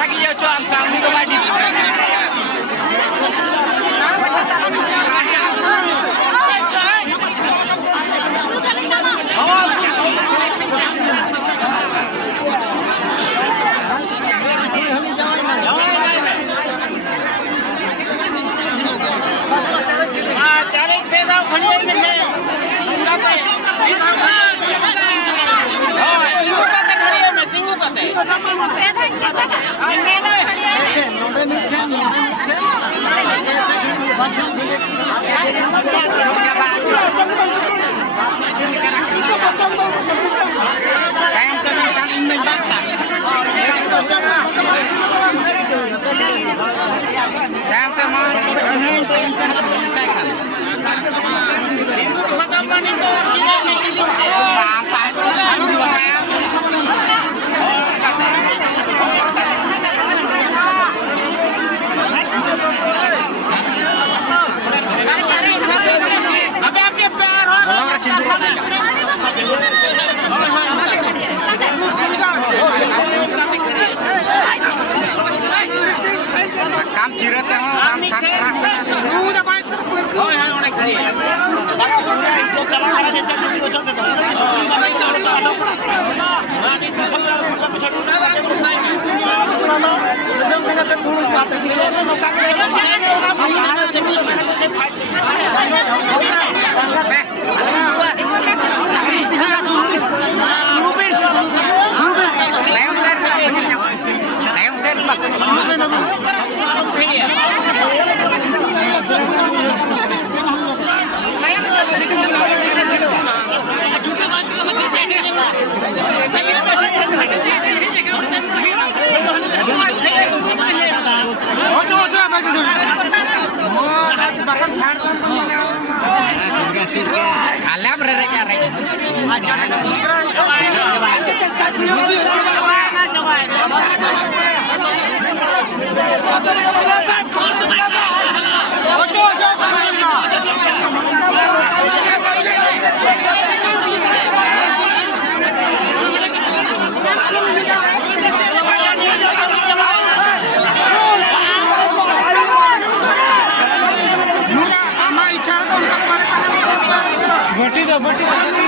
टाकी जाओ हम सामने को बाटी काम चिरत है काम थाक उदा बाय तर होय होय अनेक खरी बघा पुरा इज्जत कलाकाराच्या चटणी होते आणि दुसऱ्या लोकांना छडून नाही जमते थोडं बात दिले तर लोकांना आल्या बरं भटी